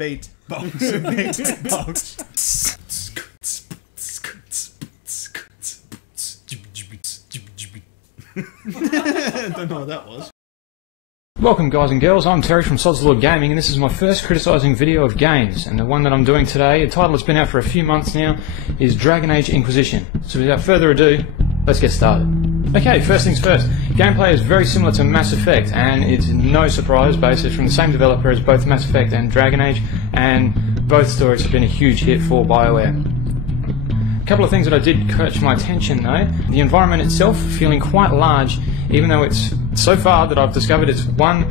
beat box, beat box. Don't know what that was. Welcome guys and girls, I'm Terry from Sod's Lord Gaming, and this is my first criticising video of games, and the one that I'm doing today, the title that's been out for a few months now, is Age Inquisition. So without further ado, let's get started. Okay, first things first, gameplay is very similar to Mass Effect, and it's no surprise, based from the same developer as both Mass Effect and Dragon Age, and both stories have been a huge hit for BioWare. A couple of things that I did catch my attention though, the environment itself feeling quite large, even though it's, so far that I've discovered, it's one,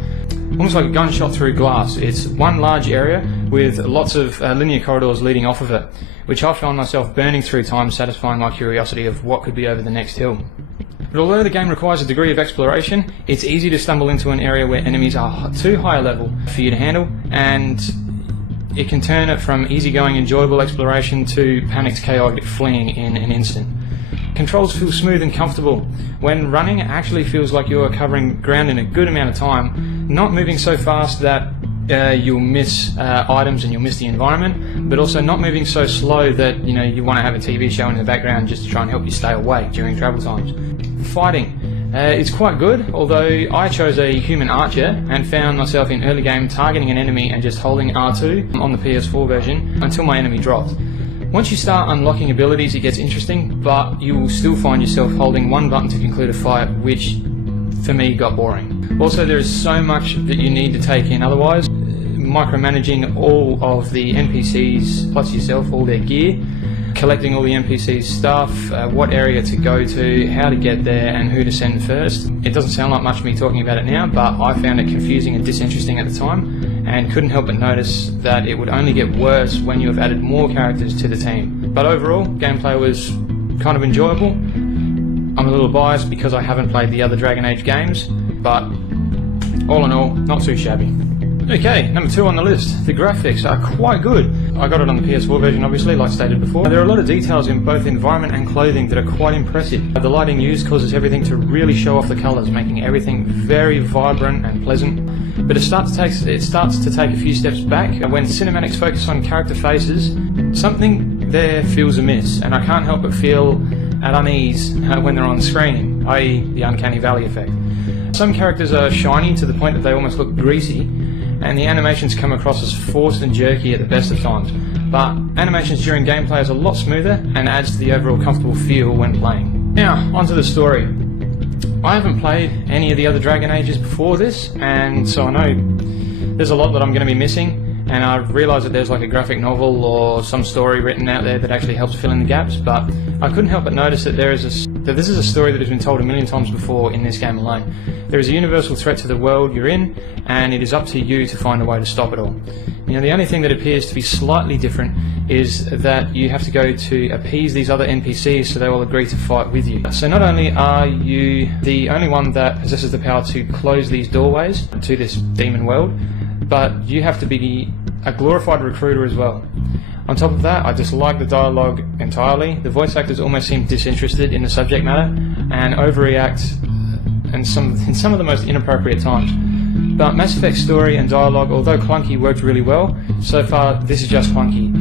almost like a gunshot through glass. It's one large area with lots of linear corridors leading off of it, which I found myself burning through time, satisfying my curiosity of what could be over the next hill. But although the game requires a degree of exploration, it's easy to stumble into an area where enemies are too high a level for you to handle, and it can turn it from easygoing, enjoyable exploration to panicked, chaotic fleeing in an instant. Controls feel smooth and comfortable. When running, it actually feels like you are covering ground in a good amount of time, not moving so fast that you'll miss items and you'll miss the environment, but also not moving so slow that you want to have a TV show in the background just to try and help you stay awake during travel times. Fighting. It's quite good, although I chose a human archer and found myself in early game targeting an enemy and just holding R2 on the PS4 version until my enemy dropped. Once you start unlocking abilities, it gets interesting, but you will still find yourself holding one button to conclude a fight, which for me got boring. Also, there is so much that you need to take in otherwise. Micromanaging all of the NPCs plus yourself, all their gear, collecting all the NPCs' stuff, what area to go to, how to get there, and who to send first. It doesn't sound like much me talking about it now, but I found it confusing and disinteresting at the time, and couldn't help but notice that it would only get worse when you have added more characters to the team. But overall, gameplay was kind of enjoyable. I'm a little biased because I haven't played the other Dragon Age games, but all in all, not too shabby. Okay, number 2 on the list. The graphics are quite good. I got it on the PS4 version obviously, like stated before. There are a lot of details in both environment and clothing that are quite impressive. The lighting used causes everything to really show off the colours, making everything very vibrant and pleasant. But it starts to take a few steps back. When cinematics focus on character faces, something there feels amiss, and I can't help but feel at unease when they're on screen, i.e. the uncanny valley effect. Some characters are shiny to the point that they almost look greasy, and the animations come across as forced and jerky at the best of times. But animations during gameplay is a lot smoother and adds to the overall comfortable feel when playing. Now, onto the story. I haven't played any of the other Dragon Ages before this, and so I know there's a lot that I'm going to be missing, and I realise that there's like a graphic novel or some story written out there that actually helps fill in the gaps, but I couldn't help but notice that this is a story that has been told a million times before in this game alone. There is a universal threat to the world you're in, and it is up to you to find a way to stop it all. The only thing that appears to be slightly different is that you have to go to appease these other NPCs so they will agree to fight with you. So not only are you the only one that possesses the power to close these doorways to this demon world, but you have to be a glorified recruiter as well. On top of that, I dislike the dialogue entirely. The voice actors almost seem disinterested in the subject matter and overreact in some of the most inappropriate times. But Mass Effect's story and dialogue, although clunky, worked really well. So far, this is just clunky,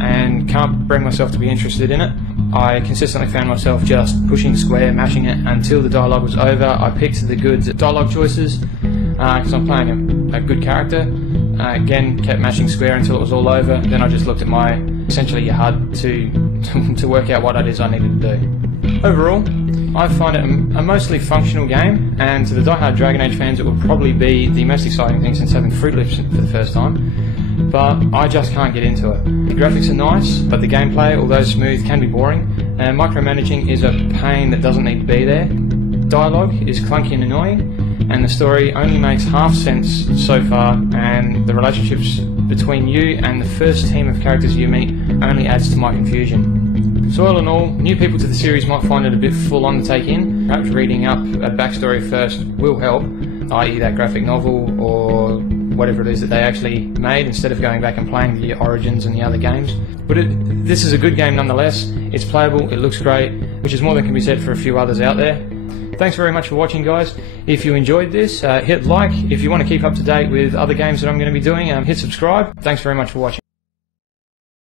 and can't bring myself to be interested in it. I consistently found myself just pushing square, mashing it until the dialogue was over. I picked the good dialogue choices because I'm playing a good character. Again, kept mashing square until it was all over. Then I just looked at my essentially HUD to work out what it is I needed to do. Overall, I find it a mostly functional game, and to the die-hard Dragon Age fans it will probably be the most exciting thing since having Fruit Loops for the first time, but I just can't get into it. The graphics are nice, but the gameplay, although smooth, can be boring, and micromanaging is a pain that doesn't need to be there. Dialogue is clunky and annoying, and the story only makes half sense so far, and the relationships between you and the first team of characters you meet only adds to my confusion. So all in all, new people to the series might find it a bit full on to take in. Perhaps reading up a backstory first will help, i.e. that graphic novel or whatever it is that they actually made, instead of going back and playing the Origins and the other games. But this is a good game nonetheless. It's playable, it looks great, which is more than can be said for a few others out there. thanks very much for watching, guys. If you enjoyed this, hit like. If you want to keep up to date with other games that I'm going to be doing, hit subscribe. Thanks very much for watching.